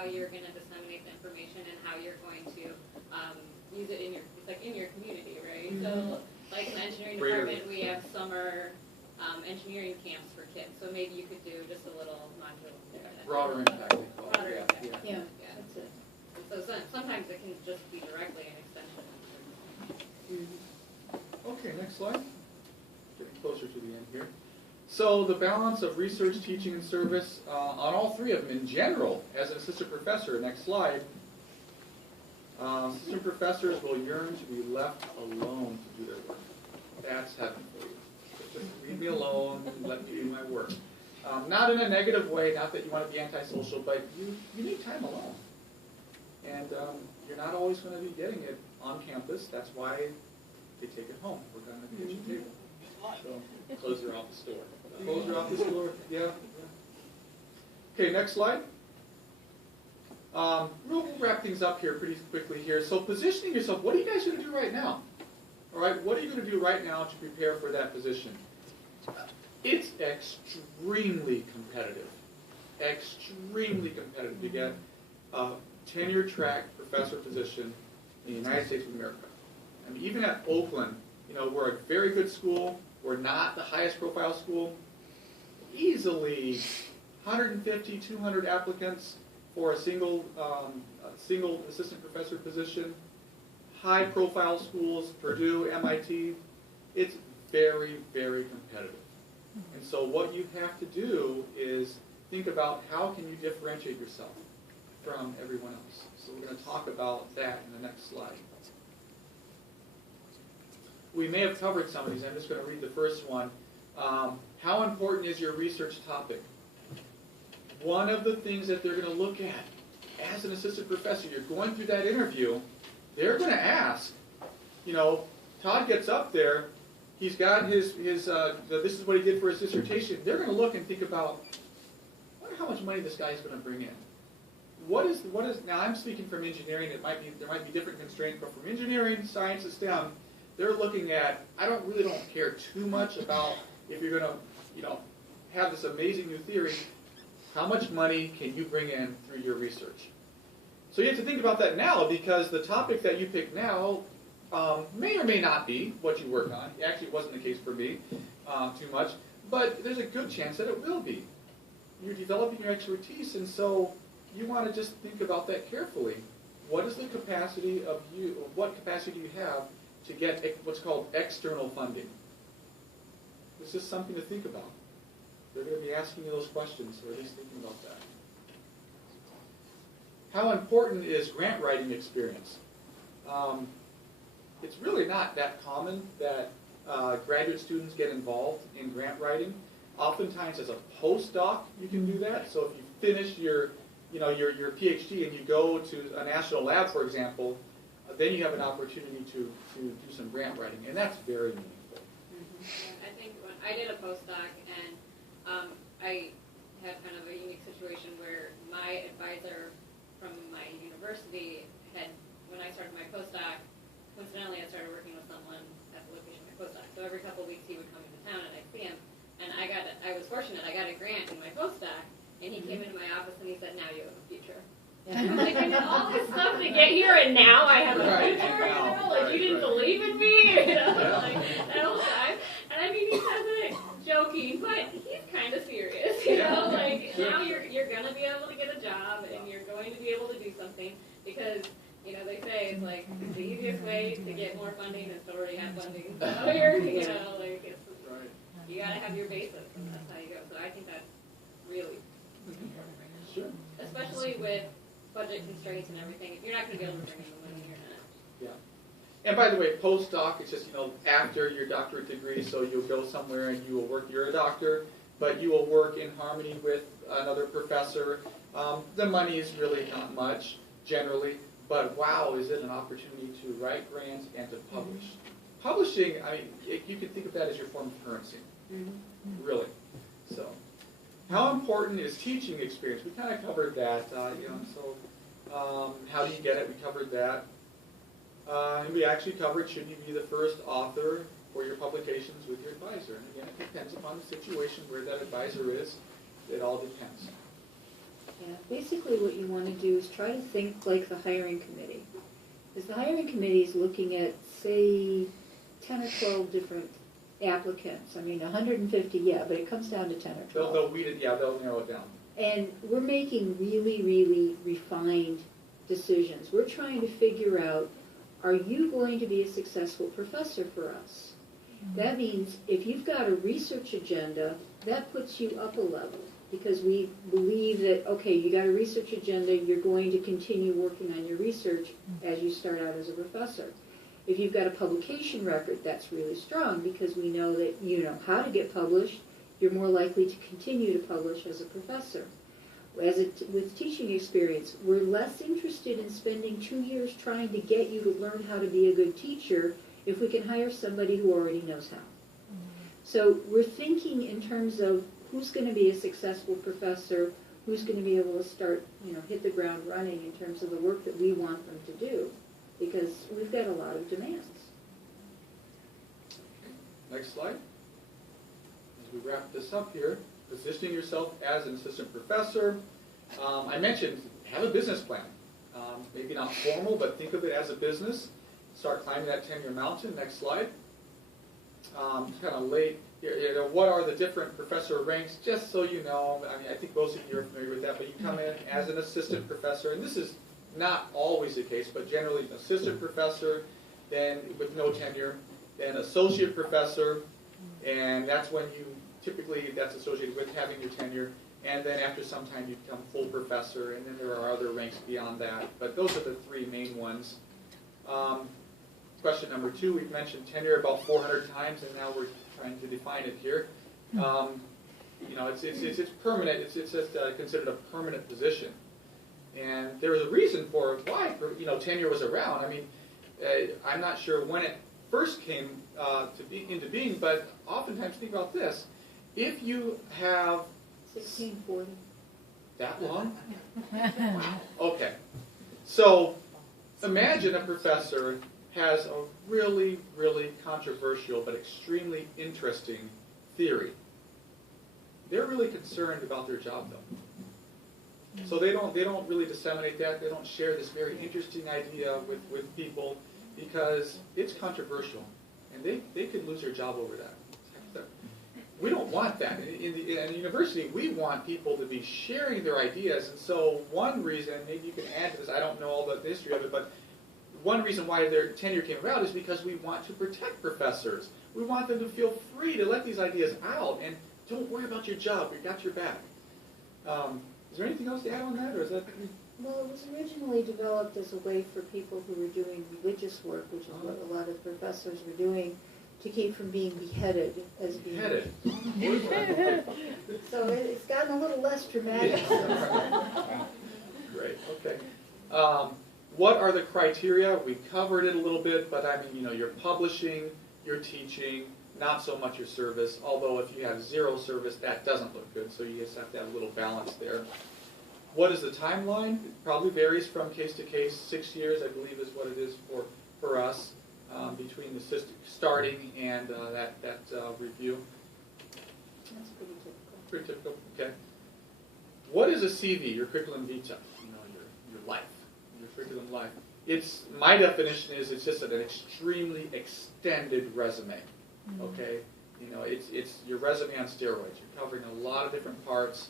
how you're going to disseminate the information and how you're going to use it in your, it's like in your community, right? So like in the engineering department, we have summer engineering camps for kids. So maybe you could do just a little module there. Broader impact. Broader impact. Yeah. That's it. So sometimes it can just be directly an extension. Okay, next slide. Getting closer to the end here. So the balance of research, teaching, and service on all three of them in general, as an assistant professor, next slide, assistant professors will yearn to be left alone to do their work. That's heaven for you. Just leave me alone and let me do my work. Not in a negative way, not that you want to be antisocial, but you need time alone. And you're not always going to be getting it on campus. That's why they take it home. Work on the kitchen table. So close your office door. Close your office door. Yeah. Okay, next slide. We'll wrap things up here pretty quickly here. So positioning yourself, what are you guys going to do right now? All right, what are you going to do right now to prepare for that position? It's extremely competitive. Extremely competitive to get a tenure track professor position in the United States of America. I mean, even at Oakland, you know, we're a very good school. We're not the highest profile school. Easily 150, 200 applicants for a single assistant professor position. High profile schools, Purdue, MIT, it's very, very competitive. And so what you have to do is think about how can you differentiate yourself from everyone else. So we're going to talk about that in the next slide. We may have covered some of these. I'm just going to read the first one. How important is your research topic? One of the things that they're going to look at as an assistant professor, you're going through that interview, they're going to ask, you know, Todd gets up there, he's got his this is what he did for his dissertation. They're going to look and think about, I wonder how much money this guy's going to bring in. What is now I'm speaking from engineering, there might be different constraints, but from engineering, science, and STEM, they're looking at, I really don't care too much about if you're going to, you know, have this amazing new theory, how much money can you bring in through your research? So you have to think about that now, because the topic that you pick now may or may not be what you work on. It actually wasn't the case for me too much, but there's a good chance that it will be. You're developing your expertise, and so you want to just think about that carefully. What is the capacity of you, or what capacity do you have to get what's called external funding? It's just something to think about. They're going to be asking you those questions, or at least thinking about that. How important is grant writing experience? It's really not that common that graduate students get involved in grant writing. Oftentimes, as a postdoc, you can do that. So if you finish your PhD and you go to a national lab, for example, then you have an opportunity to do some grant writing, and that's very meaningful. Mm-hmm. I think when I did a postdoc, and I had kind of a unique situation where my advisor from my university had, when I started my postdoc, coincidentally I started working with someone at the location of my postdoc. So every couple of weeks he would come into town and I'd see him. And I was fortunate, I got a grant in my postdoc, and he came into my office and he said, now you have a future. I was like, I did all this stuff to get here, and now I have a future, you know? Like, you didn't believe in me, you know? Like, that whole time. And I mean, he says it joking, but he's kind of serious, you know? Like, now you're going to be able to get a job, and you're going to be able to do something, because, you know, they say it's like the easiest way to get more funding is to already have funding. So you're, you know, like, it's, you got to have your basis, and that's how you go. So I think that's really important right now. Sure. Especially with budget constraints and everything. If you're not going to be able to bring in the money, you're not. Yeah. And by the way, postdoc, it's just, you know, after your doctorate degree, so you'll go somewhere and you will work, you're a doctor, but you will work in harmony with another professor. The money is really not much, generally, but wow, is it an opportunity to write grants and to publish. Publishing, I mean, you can think of that as your form of currency, really. So, how important is teaching experience? We kind of covered that, you know, so how do you get it? We covered that. And we actually covered, should you be the first author for your publications with your advisor? And again, it depends upon the situation where that advisor is. It all depends. Yeah, basically what you want to do is try to think like the hiring committee. Because the hiring committee is looking at, say, 10 or 12 different applicants. I mean, 150, yeah, but it comes down to 10 or 12. They'll weed it, yeah, they'll narrow it down. And we're making really, really refined decisions. We're trying to figure out, are you going to be a successful professor for us? That means if you've got a research agenda, that puts you up a level, because we believe that, okay, you got a research agenda, you're going to continue working on your research as you start out as a professor. If you've got a publication record, that's really strong, because we know that you know how to get published, you're more likely to continue to publish as a professor. With teaching experience, we're less interested in spending 2 years trying to get you to learn how to be a good teacher if we can hire somebody who already knows how. So we're thinking in terms of who's going to be a successful professor, who's going to be able to start, hit the ground running in terms of the work that we want them to do, because we've got a lot of demands. Next slide. As we wrap this up here, positioning yourself as an assistant professor. I mentioned have a business plan. Maybe not formal, but think of it as a business. Start climbing that tenure mountain. Next slide. Kind of late. What are the different professor ranks? Just so you know, I mean, I think most of you are familiar with that, but you come in as an assistant professor, and this is not always the case, but generally an assistant professor, then with no tenure, then associate professor, and that's when typically that's associated with having your tenure, and then after some time you become full professor, and then there are other ranks beyond that, but those are the three main ones. Question number 2, we've mentioned tenure about 400 times, and now we're trying to define it here. It's permanent. It's just considered a permanent position, and there was a reason for why tenure was around. I mean, I'm not sure when it first came into being, but oftentimes think about this: if you have 1640. That long? Wow. Okay. So imagine a professor has a really, really controversial but extremely interesting theory. They're really concerned about their job, though. So they don't really disseminate that. They don't share this very interesting idea with people because it's controversial, and they could lose their job over that. We don't want that. In the university, we want people to be sharing their ideas, and so one reason, maybe you can add to this, I don't know all the history of it, but one reason why their tenure came about is because we want to protect professors. We want them to feel free to let these ideas out, and don't worry about your job. We've got your back. Is there anything else to add on that, or is that? Well, it was originally developed as a way for people who were doing religious work, which is what a lot of professors were doing, to keep from being beheaded as being Beheaded. So it's gotten a little less dramatic. Yeah. Great. Okay. What are the criteria? We covered it a little bit, but I mean, you're publishing, you're teaching, not so much your service. Although if you have 0 service, that doesn't look good. So you just have to have a little balance there. What is the timeline? It probably varies from case to case. 6 years, I believe, is what it is for us between the starting and that review. That's pretty typical. Pretty typical. Okay. What is a CV? Your curriculum vitae. Your life. Your curriculum life. My definition is it's just an extremely extended resume. Okay. It's your resume on steroids. You're covering a lot of different parts.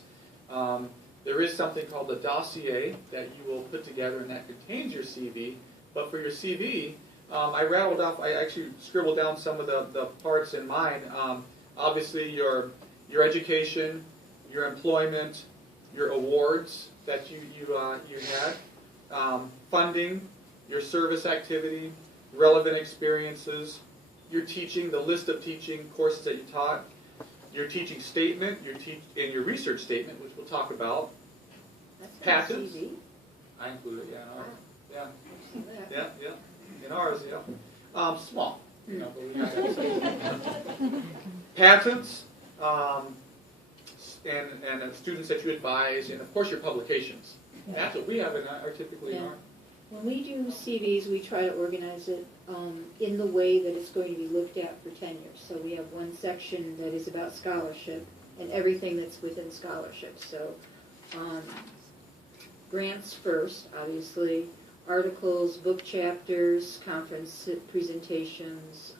There is something called the dossier that you will put together, and that contains your CV. But for your CV, I actually scribbled down some of the parts in mine. Obviously, your education, your employment, your awards that you had, funding, your service activity, relevant experiences, your teaching, the list of teaching courses that you taught, your teaching statement, and your research statement, which we'll talk about. That's Patents. CV. I included it, yeah. Yeah. See that. Yeah. In ours, yeah. Small. But we have that. Patents, and students that you advise, and of course your publications. Yeah. That's what we have typically in Yeah. our. When we do CVs, we try to organize it in the way that it's going to be looked at for tenure. So we have one section that is about scholarship and everything that's within scholarship. So grants first, obviously, articles, book chapters, conference presentations,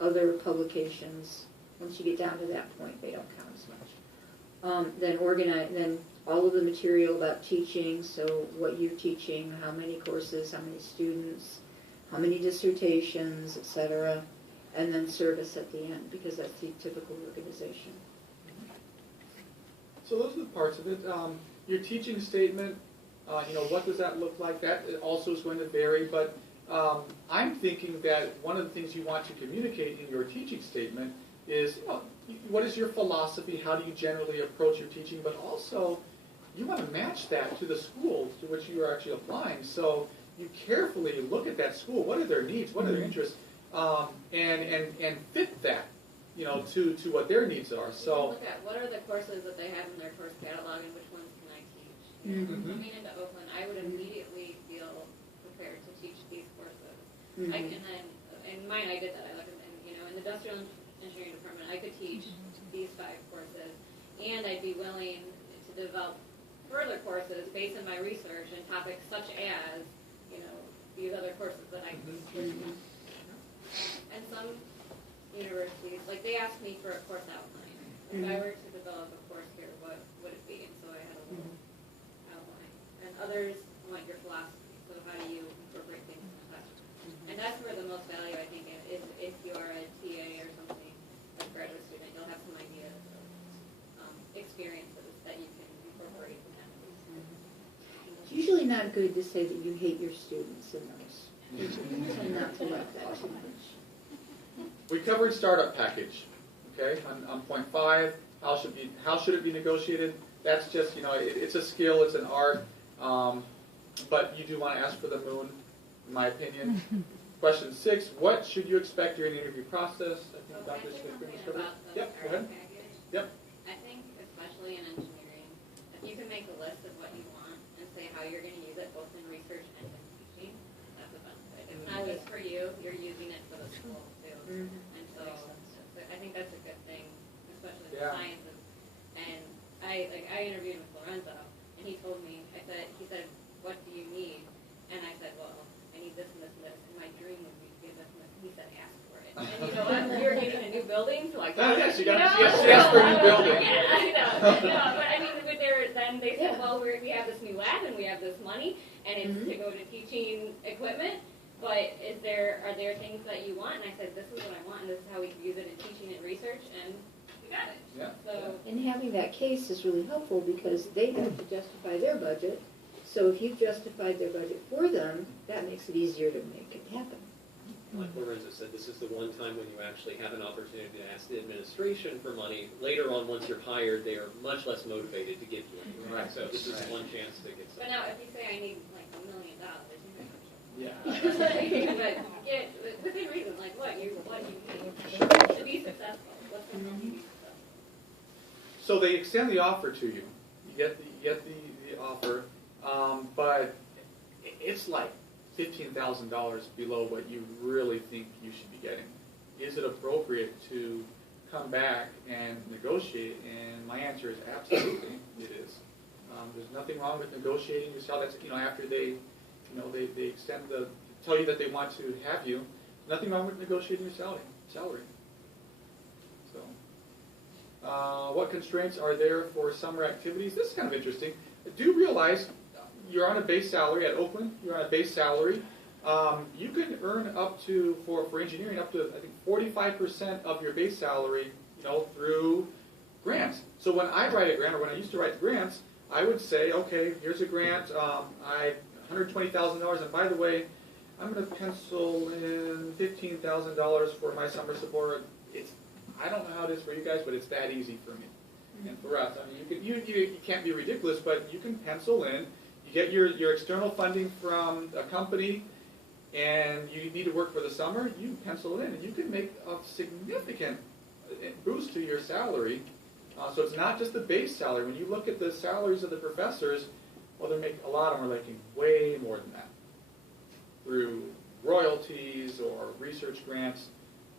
other publications. Once you get down to that point, they don't count as much. Then all of the material about teaching, so what you're teaching, how many courses, how many students, how many dissertations, etc., and then service at the end, because that's the typical organization. So those are the parts of it. Your teaching statement, what does that look like? That also is going to vary, but I'm thinking that one of the things you want to communicate in your teaching statement is, what is your philosophy? How do you generally approach your teaching? But also, you want to match that to the school to which you are actually applying. So you carefully look at that school. What are their needs? What are their interests? And fit that, to what their needs are. So look at what are the courses that they have in their course catalog and which ones can I teach. Mm-hmm. Coming into Oakland, I would immediately feel prepared to teach these courses. Mm-hmm. And then in mine, I did that. I looked at in the industrial engineering department, I could teach these 5 courses, and I'd be willing to develop further courses based on my research and topics such as, these other courses that I could teach. Mm-hmm. And some universities, they asked me for a course outline. If I were to develop a course here, what would it be? And so I had a little outline. And others want your philosophy. So how do you incorporate things in the classroom? And that's where the most value, I think, is if you're a TA or something, a graduate student, you'll have some ideas of experiences that you can incorporate in that. It's usually not good to say that you hate your students in those. You tend not to like that too much. we covered startup package, okay, on point 5. How should it be negotiated? That's just, it's a skill, it's an art, but you do want to ask for the moon, in my opinion. Question 6, what should you expect during the interview process? I think Dr. Smith brings this covered. Yep, go ahead. Package. Yep. I think, especially in engineering, if you can make a list of what you want and say how you're going to use it both in research and in teaching, that's the benefit. It's not just for you, you're using it for the school too. And so I think that's a good thing, especially in sciences. And I interviewed with Lorenzo, and he told me, he said, what do you need? And I said, well, I need this and this and this, and my dream would be to get this and this. And he said, ask for it. And you know what? We were getting a new building, so like, Yes, you asked for a new building. Yeah, I know. But I mean, then they said, well, we have this new lab and we have this money, and it's to go to teaching equipment. But are there things that you want? And I said, this is what I want, and this is how we can use it in teaching and research, and we got it. Yeah. So. And having that case is really helpful because they have to justify their budget. So if you've justified their budget for them, that makes it easier to make it happen. Like Lorenzo said, this is the one time when you actually have an opportunity to ask the administration for money. Later on, once you're hired, they are much less motivated to give you anything. Right. So this is one chance to get But something. now, if you say I need like $1 million, Yeah. but get within reason, like what you need to be successful. What's the most you need successful? So they extend the offer to you. You get the offer, but it's like $15,000 below what you really think you should be getting. Is it appropriate to come back and negotiate? And my answer is absolutely, it is. There's nothing wrong with negotiating your salary. That's after they extend tell you that they want to have you. Nothing wrong with negotiating your salary. So, what constraints are there for summer activities? This is kind of interesting. Do realize you're on a base salary at Oakland. You're on a base salary. You can earn up to for engineering up to I think 45% of your base salary, through grants. So when I write a grant, or when I used to write grants, I would say, okay, here's a grant. $120,000, and by the way, I'm going to pencil in $15,000 for my summer support. I don't know how it is for you guys, but it's that easy for me. And for us, I mean, you can't be ridiculous, but you can pencil in. You get your external funding from a company, and you need to work for the summer. You can pencil it in, and you can make a significant boost to your salary. So it's not just the base salary. When you look at the salaries of the professors, well, a lot of them are making way more than that through royalties or research grants.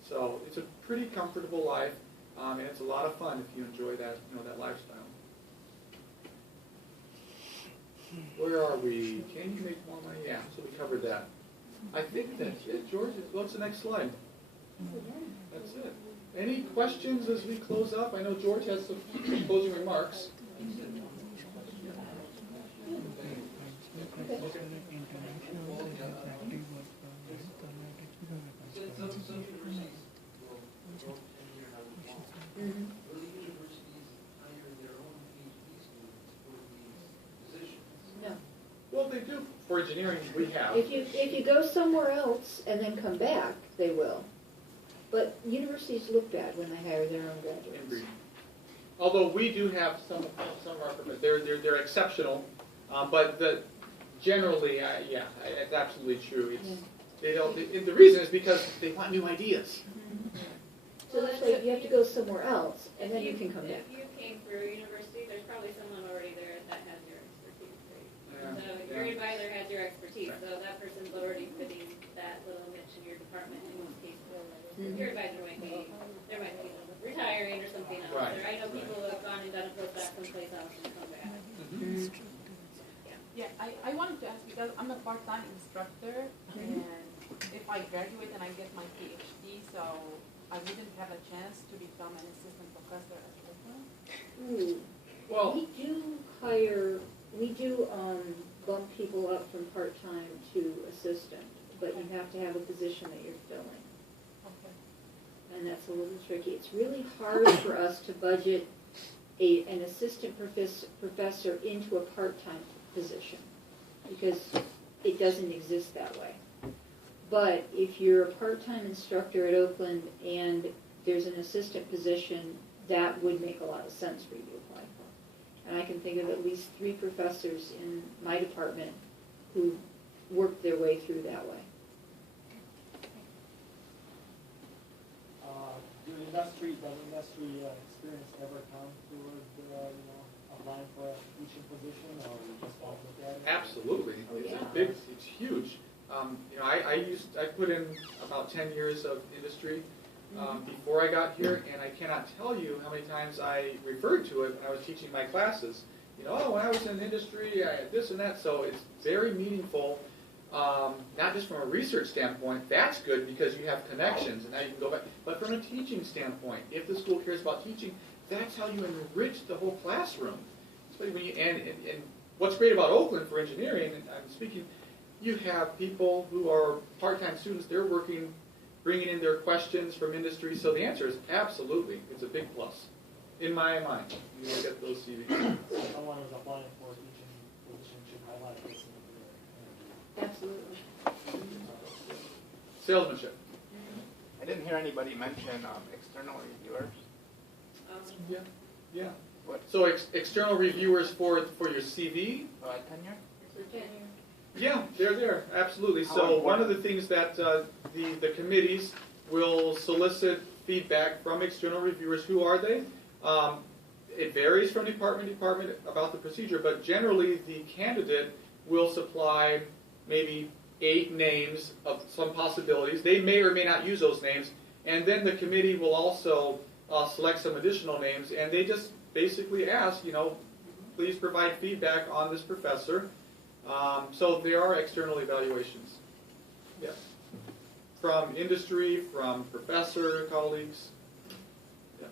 So it's a pretty comfortable life, and it's a lot of fun if you enjoy that, that lifestyle. Where are we? Can you make more money? Yeah, so we covered that. I think that's it, George. What's the next slide? That's it. Any questions as we close up? I know George has some closing remarks. No. Well, they do. For engineering, we have. If you go somewhere else and then come back, they will. But universities look bad when they hire their own graduates. Agreed. Although we do have some of our professors, they're exceptional, but generally, yeah, it's absolutely true. It's, they don't. The reason is because they want new ideas. So that's why you have to go somewhere else, and then you can come back. If you came through university, there's probably someone already there that has your expertise, right? Yeah. So your advisor has your expertise, so that person's already fitting that little niche in your department. In this case, your advisor might be, there might be retiring or something else. Right. Or I know people who have gone and done a postdoc someplace else and come back. Yeah, I wanted to ask because I'm a part-time instructor, and if I graduate and I get my PhD, so I wouldn't have a chance to become an assistant professor at Oakland. Ooh. Well, We do bump people up from part-time to assistant, but you have to have a position that you're filling. Okay. And that's a little tricky. It's really hard for us to budget an assistant professor into a part-time position because it doesn't exist that way. But if you're a part-time instructor at Oakland and there's an assistant position, that would make a lot of sense for you to apply for. And I can think of at least 3 professors in my department who worked their way through that way. Does industry experience ever count toward applying for a teaching position, or you just don't look at it? absolutely. Oh, It's yeah. a big. It's huge. I put in about 10 years of industry before I got here, and I cannot tell you how many times I referred to it when I was teaching my classes. When I was in industry, I had this and that. So it's very meaningful, not just from a research standpoint. That's good because you have connections, and now you can go back. But from a teaching standpoint, if the school cares about teaching, that's how you enrich the whole classroom. Especially when and what's great about Oakland for engineering, and I'm speaking, you have people who are part-time students. They're working, bringing in their questions from industry. So the answer is absolutely. It's a big plus. In my mind, you look at those CVs. Someone who's applying for a teaching position should highlight this in the Absolutely. Salesmanship. I didn't hear anybody mention external reviewers. Yeah. What? So external reviewers for your CV. Tenure? Yeah, they're there, absolutely. How So important? one of the things that the committees will solicit feedback from external reviewers. Who are they? It varies from department to department about the procedure, but generally the candidate will supply maybe 8 names of some possibilities. They may or may not use those names, and then the committee will also select some additional names, and they just basically ask, please provide feedback on this professor. So there are external evaluations. Yes. From industry, from professor colleagues. Yeah.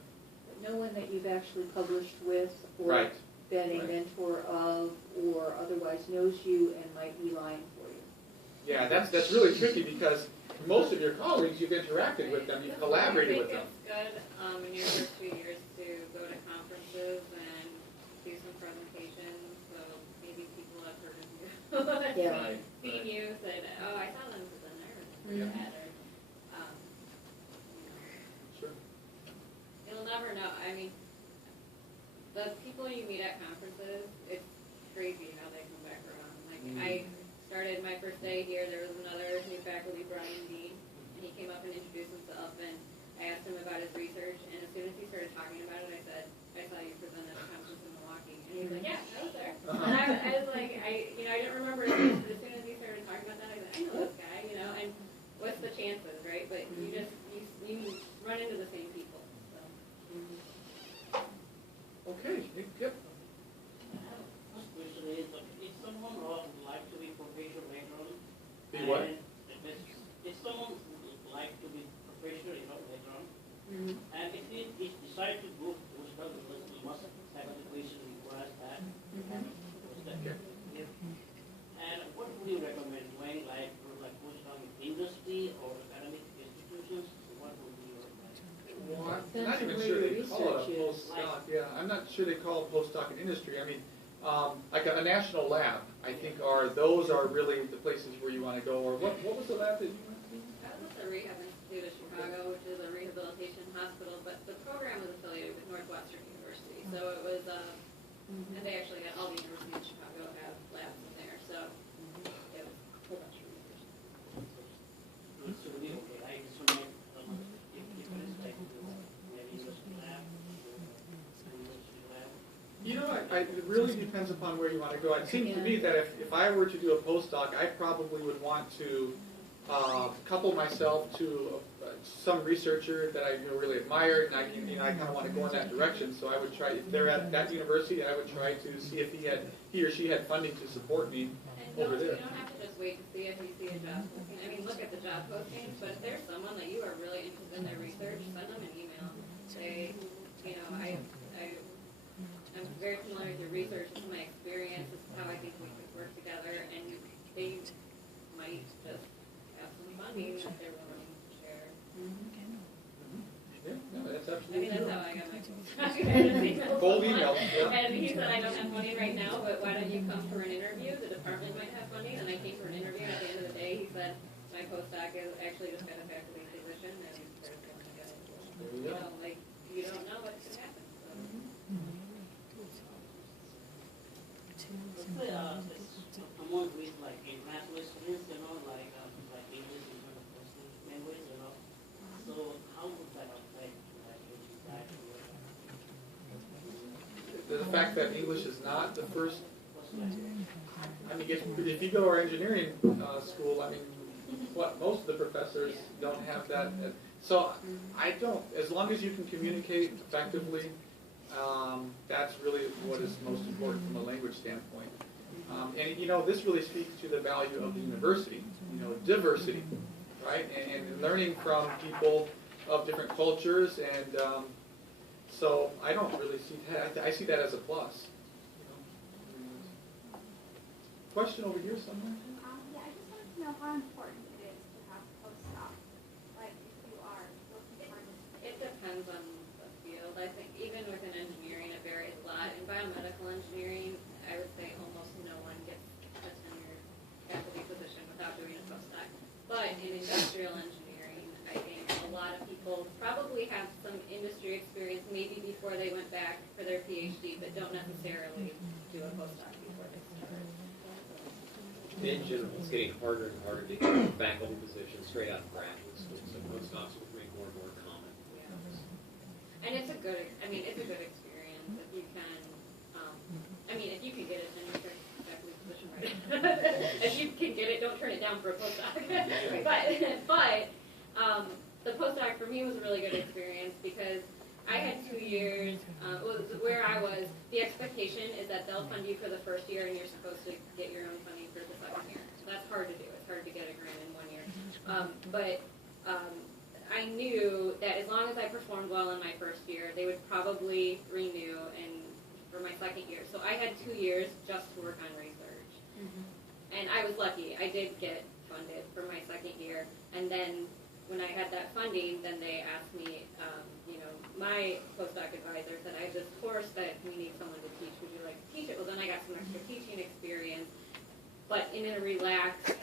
But no one that you've actually published with or Right. been a Right. mentor of or otherwise knows you and might be lying for you. Yeah, that's really tricky because most of your colleagues, you've interacted with them, you've collaborated with them. I think it's good in your first few years to go to conferences and do some presentations, so maybe people have heard of you. Yeah. Right. Seen you, said, oh, I saw them present, I remember that, or, Sure. you'll never know. I mean, the people you meet at conferences, it's crazy how they come back around. Like, I started my first day here, there was another new faculty, Brian Dean, and he came up and introduced himself, and I asked him about his research, and as soon as he started talking about it, I said, I saw you present at a conference in Milwaukee. And he was like, yeah, I was there. And I was like, I didn't remember his name, but as soon as he started talking about that, I was like, I know this guy, and what's the chances, right? But you run into the same people. So. Okay, yep. First question is, if someone I'm not sure they call it postdoc in industry. I mean, like a national lab, I think those are really the places where you want to go. Or what was the lab that you went to? I was at the Rehab Institute of Chicago, which is a rehabilitation hospital, but the program was affiliated with Northwestern University. So it was, and they actually had all the universities in Chicago have labs in there. So it was a whole bunch of research. So we okay, I just want to make, if it's like, maybe university lab, university lab. You know, it really depends upon where you want to go. It seems to me that if I were to do a postdoc, I probably would want to couple myself to some researcher that I really admired, and I kind of want to go in that direction. So I would try, if they're at that university, I would try to see if he or she had funding to support me over there. You don't have to just wait to see if you see a job posting. I mean, look at the job postings, but if there's someone that you are really interested in their research, send them an email. Say, I'm very familiar with your research, this is my experience, this is how I think we could work together, and they might just have some funding that they're willing to share. Yeah, no, that's I absolutely mean, that's true. how I got my postdoc. Cold email, yeah. And he said, I don't have money right now, but why don't you come for an interview? The department might have funding, and I came for an interview, and at the end of the day, he said, my postdoc is actually just got a faculty position, and there's going to go. There you go. Like, you don't know what's going to happen. So. Among with like international students, like English is one of the first language, So how would that affect like if you guys The fact that English is not the first, first language? I mean, if you go to our engineering school, I mean, most of the professors don't have that. So I don't, as long as you can communicate effectively, that's really what is most important from a language standpoint. And this really speaks to the value of the university, diversity, right? And learning from people of different cultures, and so I don't really see that. I see that as a plus. Question over here somewhere? Yeah, I just wanted to know how important it is to have postdoc. Like, if you are looking for It depends on the field. I think even within engineering, it varies a lot. In biomedical engineering, I would say almost no one gets a tenured faculty position without doing a postdoc. But in industrial engineering, I think a lot of people probably have some industry experience maybe before they went back for their PhD, but don't necessarily do a postdoc before they start. In general, it's getting harder and harder to get faculty positions straight out of graduate school, so postdocs will become more and more common. Yeah. And it's a good experience if you can, if you can get it, then you start faculty position right. If you can get it, don't turn it down for a postdoc. but the postdoc for me was a really good experience because I had 2 years, where I was, the expectation is that they'll fund you for the first year and you're supposed to get your own funding for the second year. So that's hard to do. It's hard to get a grant in 1 year. But I knew that as long as I performed well in my first year, they would probably renew for my second year. So I had 2 years just to work on research. And I was lucky. I did get funded for my second year. And then when I had that funding, then they asked me, my postdoc advisor said, I have this course that we need someone to teach. Would you like to teach it? Well, then I got some extra teaching experience, but in a relaxed,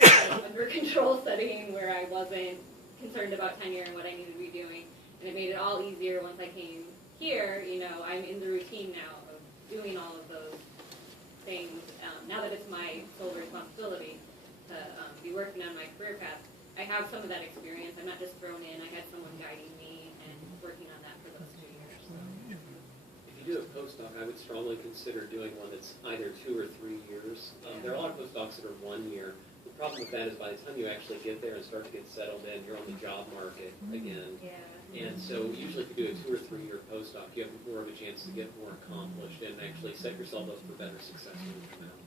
under control setting where I wasn't concerned about tenure and what I needed to be doing. And it made it all easier once I came here. I'm in the routine now of doing all of those things. Now that it's my sole responsibility to be working on my career path, I have some of that experience. I'm not just thrown in. I had someone guiding me and working on that for those 2 years. So. If you do a postdoc, I would strongly consider doing one that's either 2 or 3 years. There are a lot of postdocs that are 1 year. The problem with that is by the time you actually get there and start to get settled in, you're on the job market again. Yeah. And so usually if you do a 2 or 3 year postdoc, you have more of a chance to get more accomplished and actually set yourself up for better success when you come out.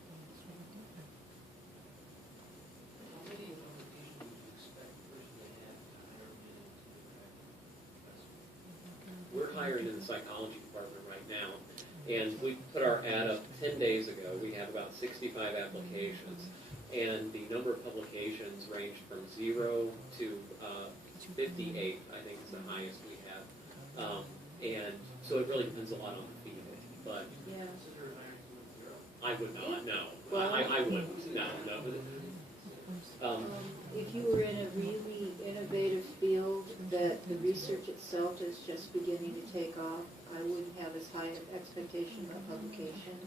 How many applications do you expect the person to have to hire me into the We're hiring in the psychology department right now, and we put our ad up 10 days ago. We have about 65 applications, and the number of publications ranged from 0 to 58, I think is the highest we have. And so it really depends a lot on the field. I would not, no. Well- I wouldn't, no. If you were in a really innovative field that the research itself is just beginning to take off, I wouldn't have as high an expectation about publication.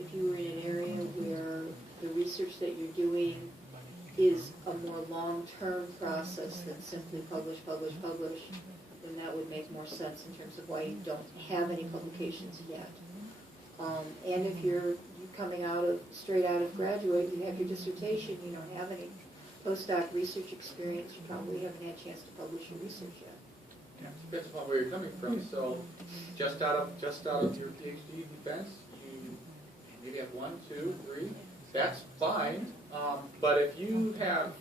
If you were in an area where the research that you're doing is a more long-term process than simply publish, then that would make more sense in terms of why you don't have any publications yet. And if you're coming straight out of graduate, you have your dissertation, you don't have any postdoc research experience, you probably haven't had a chance to publish your research yet. Yeah, depends upon where you're coming from. So, just out of your PhD defense, you maybe have 1, 2, 3. That's fine. But if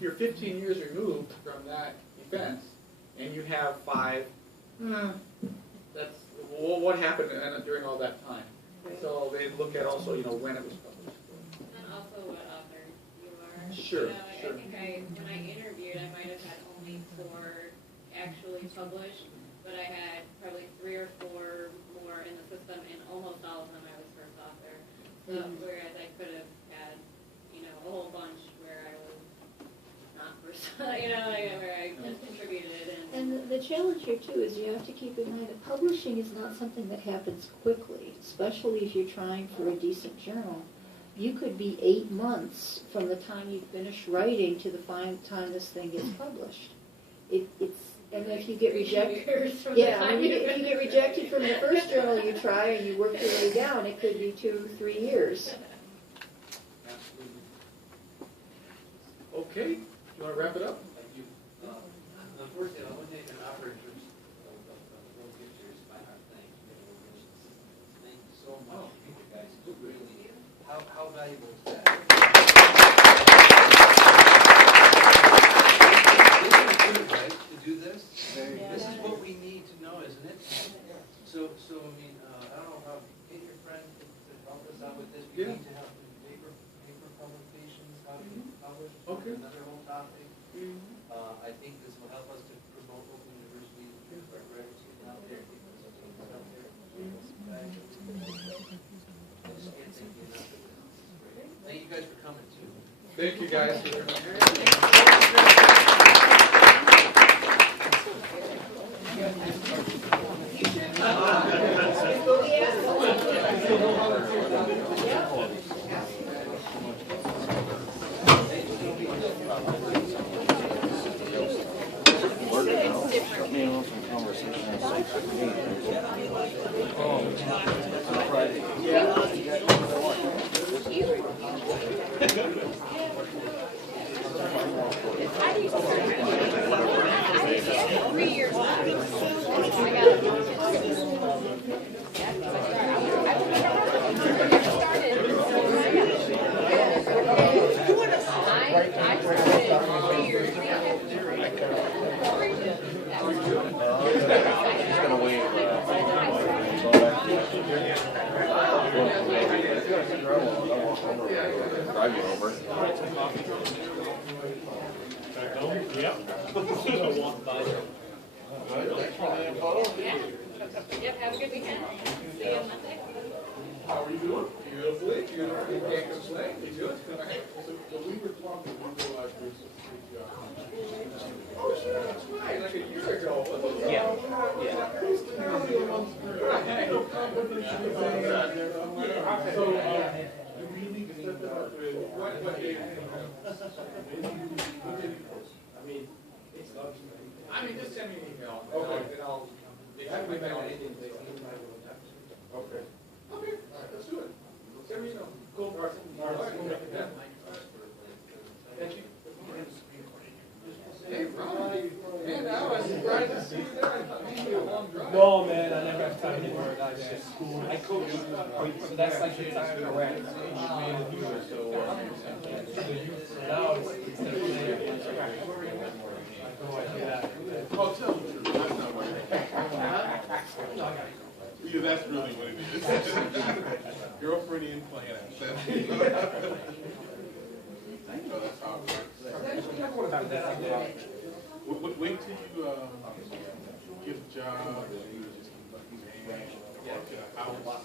you're 15 years removed from that defense, and you have 5, that's what happened during all that time. So they look at also, when it was published. And also what author you are. Sure, I think when I interviewed, I might have had only 4 actually published, but I had probably 3 or 4 more in the system, and almost all of them I was first author. So, whereas I could have had, a whole bunch where I was not first, where I just contributed. And the challenge here too is you have to keep in mind that publishing is not something that happens quickly, especially if you're trying for a decent journal. You could be 8 months from the time you finish writing to the time this thing gets published. And if you get rejected, if you get rejected from the first journal you try and you work your way down, it could be 2, 3 years. Okay, you want to wrap it up? Thank you. Unfortunately, I wouldn't take an operator's those pictures by our thanks. Thank you so much, you guys. Really, how valuable is that? Isn't it good, right, to do this? This is what we need to know, isn't it? So I mean, I don't know how, get your friend to help us out with this. We need to have paper publications, how to get published. Okay. Another whole topic. I think this will help us to promote open university for our graduate students out there. I just can't thank you enough for this. This is great. Thank you guys for coming too. Thank you guys. Yep, have a good weekend. See you on Monday. How are you doing? Beautifully. Beautiful. You can't complain. You do it. So we were talking, we realized there's a big, Oh, sure. That's right. Like a year ago. Yeah. So, do we need to set that up with, what day? I mean, just send me an email. Okay. And I'll have my mail. Okay. Okay. All right, let's do it. Send me an email. Cool. All right. Yeah. Thank you. Hey, Ron. Man, I was surprised to see you there. I thought maybe a long drive. No, man, I never have time to work. I coach, so that's like the time to rest. So now it's instead of playing, I go like that. Oh, tell the truth, that's not what it is. Because that's really what it is. Girlfriend in plan. No, that's how it works. Wait till you get a job and you just keep looking at the house.